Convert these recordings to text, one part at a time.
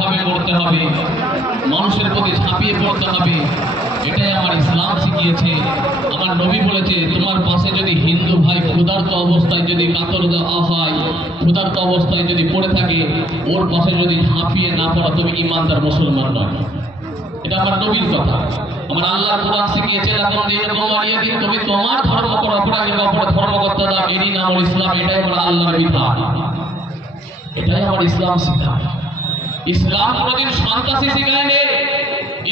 এভাবে করতে হবে, মানুষের প্রতি ঝাঁপিয়ে পড়তে হবে। এটাই আমার ইসলাম শিখিয়েছে। আমার নবী বলেছে, তোমার পাশে যদি হিন্দু ভাই ক্ষুধার্ত অবস্থায় যদি কাতর দেওয়া হয়, ক্ষুধার্ত অবস্থায় যদি পড়ে থাকে, ওর পাশে যদি ঝাঁপিয়ে না পড়া, তুমি ইমানদার মুসলমান নয়। এটা আমার নবীর কথা। আমার আল্লাহ কোরআন শিখিয়েছে, লাকুম দীনুকুম ওয়ালিয়া দীন, তুমি তোমার ধর্ম করো, অপরাধী অপর ধর্ম করতে দাও, এরই নাম ইসলাম। এটাই আমার আল্লাহর বিধান, এটাই আমার ইসলাম শিখায়। ইসলাম কোনোদিন সন্ত্রাসী শিখায়নি,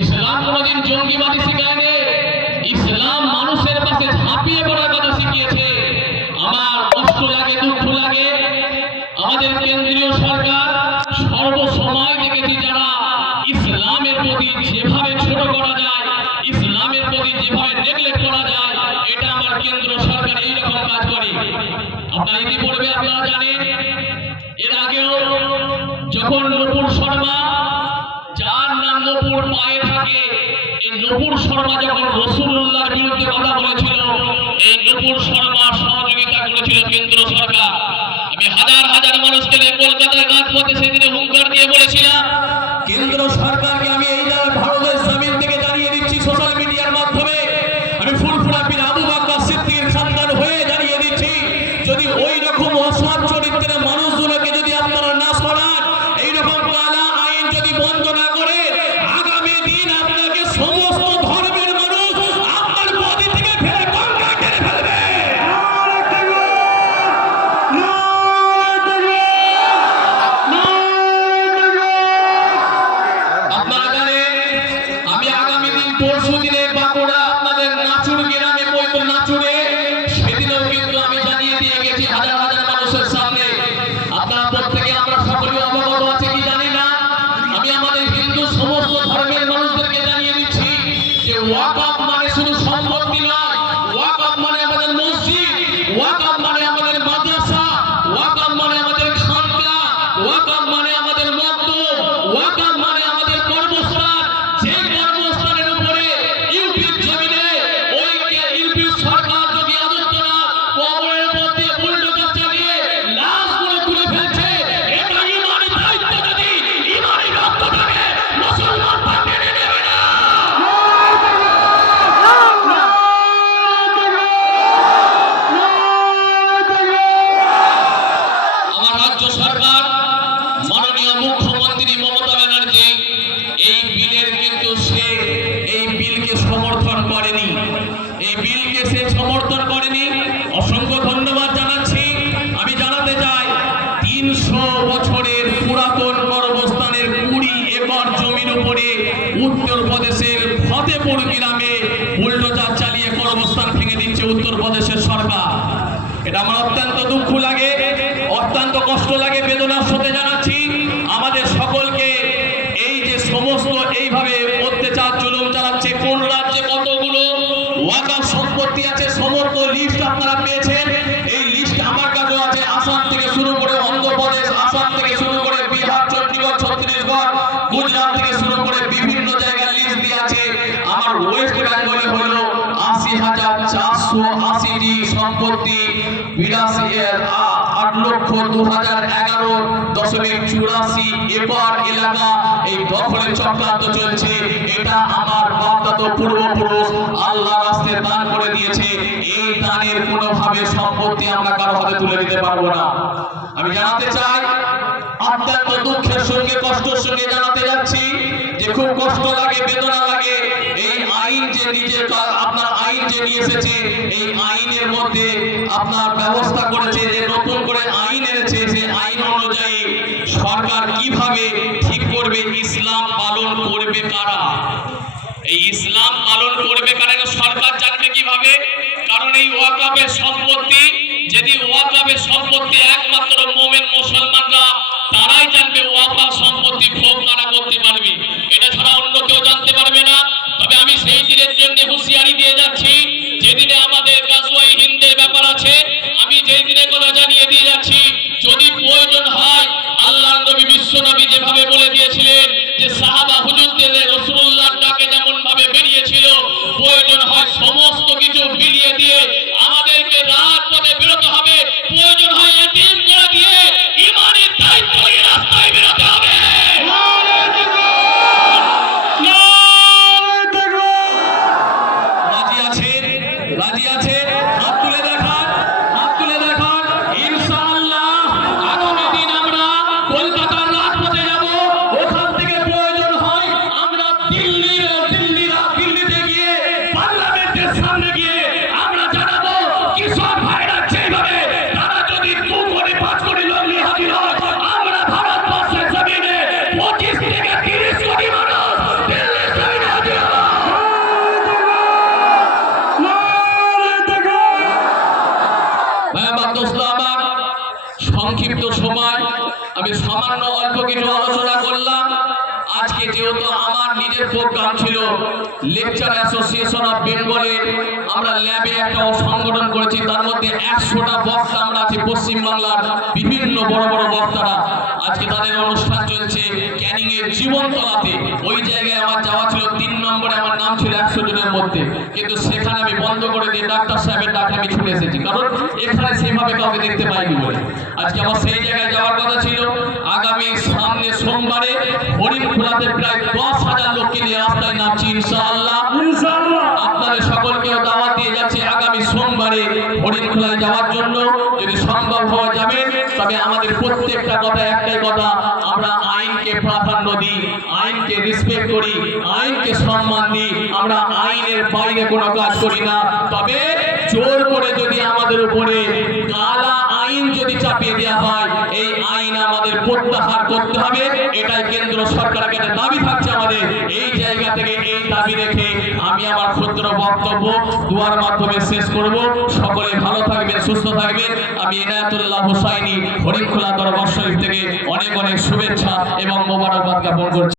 ইসলাম কোনোদিন জঙ্গিবাদী শিখায়নি। ইসলাম মানুষের পাশে ঝাঁপিয়ে পড়ার কথা শিখিয়েছে। আমার কষ্ট লাগে, দুঃখ লাগে, আমাদের কেন্দ্রীয় সরকার সর্বসময় দেখেছি যারা ইসলামের প্রতি যেভাবে ছোট করা যায়, ইসলামের প্রতি যেভাবে নেগলেক্ট করা যায়, এটা আমার কেন্দ্র সরকার এইরকম কাজ করে। আপনারা ইতিপূর্বে আপনারা জানেন, এর আগেও যখন নূপুর শর্মা, যার নাম নূপুর পায়ে থাকে, এই নূপুর শর্মা যখন রাসূলুল্লাহর বিরুদ্ধে কথা বলেছিল, এই নূপুর শর্মা সহযোগিতা করেছিল কেন্দ্র সরকার। আমি হাজার হাজার মানুষকে কলকাতার রাজপথে সেদিনে হুঙ্কার দিয়ে বলেছিলাম, কেন্দ্র সরকারকে আমি এই ভারতের জমিন থেকে জানিয়ে দিচ্ছি, সোশ্যাল মিডিয়ার মাধ্যমে আমি ফুরফুরা পীর আবু বকর সিদ্দিকের সন্তান হয়ে জানিয়ে দিচ্ছি, যদি ওই রকম অসৎ চরিত্রের মানুষগুলোকে যদি আপনারা না সরান, এইরকম কালা আইন যদি বন্ধ না করে, আগামী দিন আপনাকে সমস্ত ধর্মের মানুষ আপনার পদ থেকে ফেলে গঙ্গায় টেনে ফেলবে। আপনারা জানেন, আমি আগামী দিন পরশু দিনে বাঁকুড়া আপনাদের নাচুর গ্রামে বইতো, নাচুরে সেদিনও কিন্তু আমি জানিয়ে দিয়ে গেছি হাজার হাজার মানুষের সামনে। আপনারা প্রত্যেকে আমরা সকলে অবগত আছে কি জানি না, আমি আমাদের হিন্দু সমস্ত ধর্মের মানুষদেরকে জানিয়ে দিচ্ছি যে ওয়াকফ মানে শুধু সম্পত্তি নয়, ওয়াকফ মানে আমাদের মসজিদ, ওয়াকফ মানে আমাদের মাদ্রাসা, ওয়াকফ মানে আমাদের খানকা, ওয়াকফ মানে আমাদের মক্তব, ওয়াকফ মানে আমাদের কর্মস্থান। যে কর্মস্থানের উপরে ইউপির জমিনে ওই ইউপি সরকার যোগী আদিত্যনাথ কবরের মধ্যে বুলডোজার চালিয়ে লাশগুলো তুলে ফেলছে, এটা ইমানি দায়িত্ব যদি ইমানি রক্ত থাকে, মুসলমান তা মেনে নেবে না। আমার রাজ্য সরকার, মাননীয় মুখ্যমন্ত্রী মমতা ব্যানার্জি, এই বিলের কিন্তু সে এই বিলকে সমর্থন করেনি, এই বিলকে সে সমর্থন করেনি। অসংখ্য ধন্যবাদ জানাচ্ছি। আমি জানাতে চাই, 300 বছরের পুরাতন কর্মস্থানের 20 একর জমির উপরে উত্তরপ্রদেশের ফতেপুর গ্রামে বুলডোজার চালিয়ে কর্মস্থান ভেঙে দিচ্ছে উত্তরপ্রদেশের সরকার। এটা আমার অত্যন্ত দুঃখ লাগে, অত্যন্ত কষ্ট লাগে, বেদনার সাথে জানাচ্ছি আমাদের সকলকে। এই যে সমস্ত এইভাবে অত্যাচার জুলুম চালাচ্ছে, কোন রাজ্যে কতগুলো ওয়াকফ সম্পত্তি আছে সমস্ত লিস্ট আপনারা পেয়েছেন। এই লিস্ট আমার কাছে আছে, আসাম থেকে শুরু করে অন্ধ্রপ্রদেশ, আসাম থেকে শুরু করে বিহার, চণ্ডীগড়, ছত্তিশগড়, গুজরাট থেকে শুরু করে বিভিন্ন জায়গায় লিস্ট দিয়ে আছে। আমার ওয়েস্ট বেঙ্গলে হলো 80,480টি সম্পত্তি, 8,02,011.84 একর এলাকা এই দখলের চক্রান্ত চলছে। এটা আমার বাপদাদা পূর্বপুরুষ আল্লাহ রাস্তায় দান করে দিয়েছে। এই দানের কোনোভাবে সম্পত্তি আমরা কারো হাতে তুলে দিতে পারবো না। আমি জানাতে চাই, অত্যন্ত দুঃখের সঙ্গে কষ্টের সঙ্গে জানাতে যাচ্ছি যে খুব কষ্ট লাগে, বেদনা লাগে। এই আইন যে নিজের আপনার আইন যে নিয়ে এসেছে, এই আইনের মধ্যে আপনার ব্যবস্থা করেছে, যে নতুন করে আইন এনেছে, সেই আইন অনুযায়ী সরকার কিভাবে ঠিক করবে ইসলাম পালন করবে কারা, এই ইসলাম পালন করবে কারা সরকার জানবে কিভাবে। কারণ এই ওয়াকফের সম্পত্তি, যদি ওয়াকফের সম্পত্তি একমাত্র মুমিন মুসলমানরা তারাই জানবে, ওয়াকফ সম্পত্তি ভোগ কারা করতে পারবে, এটা ছাড়া অন্য কেউ জানতে পারবে না। তবে আমি সেই দিনের জন্য হুঁশিয়ারি দিয়ে যাচ্ছি, যেদিনে আমাদের গাজওয়াই হিন্দের ব্যাপার আছে, আমি যেই দিনের কথা জানিয়ে দিয়ে যাচ্ছি, যদি প্রয়োজন হয় আল্লাহর নবী বিশ্ব নবী যেভাবে বলে দিয়েছিলেন যে সাহাবা হুজুরদের রাসূলুল্লাহর ডাকে যেমন ভাবে বেরিয়েছিল, প্রয়োজন হয় সমস্ত কিছু বিলিয়ে দিয়ে আমাদেরকে রাজপথে বেরোতে হবে, প্রয়োজন হয় এতিম করে দিয়ে ইমানি দায়িত্ব নিয়ে রাস্তায় বেরোতে হবে। আজকে যেহেতু আমার নিজের প্রোগ্রাম ছিল লেকচার অ্যাসোসিয়েশন অফ বেঙ্গলের, আমরা ল্যাবে একটা সংগঠন করেছি, তার মধ্যে 100টা বক্তা আমরা আছি পশ্চিমবাংলার বিভিন্ন বড় বড় বক্তারা। আজকে তাদের অনুষ্ঠান চলছে ক্যানিং এর জীবনতলাতে। ওই জায়গায় আমার যাওয়া ছিল 3 নম্বরে, আমার নাম ছিল 100 জনের মধ্যে, কিন্তু সেখানে আমি বন্ধ করে দিয়ে ডাক্তার সাহেবের ডাকে আমি ছুটে এসেছি, কারণ এখানে সেইভাবে কাউকে দেখতে পাইনি বলে। আজকে আমার সেই জায়গায় যাওয়ার কথা ছিল। আগামী সামনে সোমবারে হরিণখোলাতে প্রায় 10,000 লোককে নিয়ে রাস্তায় নামছি ইনশাআল্লাহ। আপনাদের সকলকেও দাওয়াত দিয়ে যাচ্ছে আগামী সোমবারে হরিণখোলায় যাওয়ার জন্য। যদি সম্ভব হওয়া যাবে, তবে আমাদের প্রত্যেকটা কথা একটাই কথা, আমরা আইনকে প্রাধান্য দিই, আইনকে রেসপেক্ট করি, আইনকে সম্মান দিই। আমরা আইনের বাইরে কোনো কাজ করি না। তবে জোর করে যদি আমাদের উপরে কালা আইন যদি চাপিয়ে দেওয়া হয়, এই আইন আমাদের প্রত্যাহার করতে হবে। এটাই কেন্দ্র সরকারের কাছে দাবি থাকছে আমাদের। এই জায়গা থেকে এই দাবি রেখে আমি আমার ক্ষুদ্র বক্তব্য দুয়ার মাধ্যমে শেষ করব। সকলে ভালো থাকবেন, সুস্থ থাকবেন। আমি ইনায়াতুল্লাহ হোসাইনি হরিণখোলা দরবার শরীফ থেকে অনেক অনেক শুভেচ্ছা এবং মোবারকবাদ জ্ঞাপন করছি।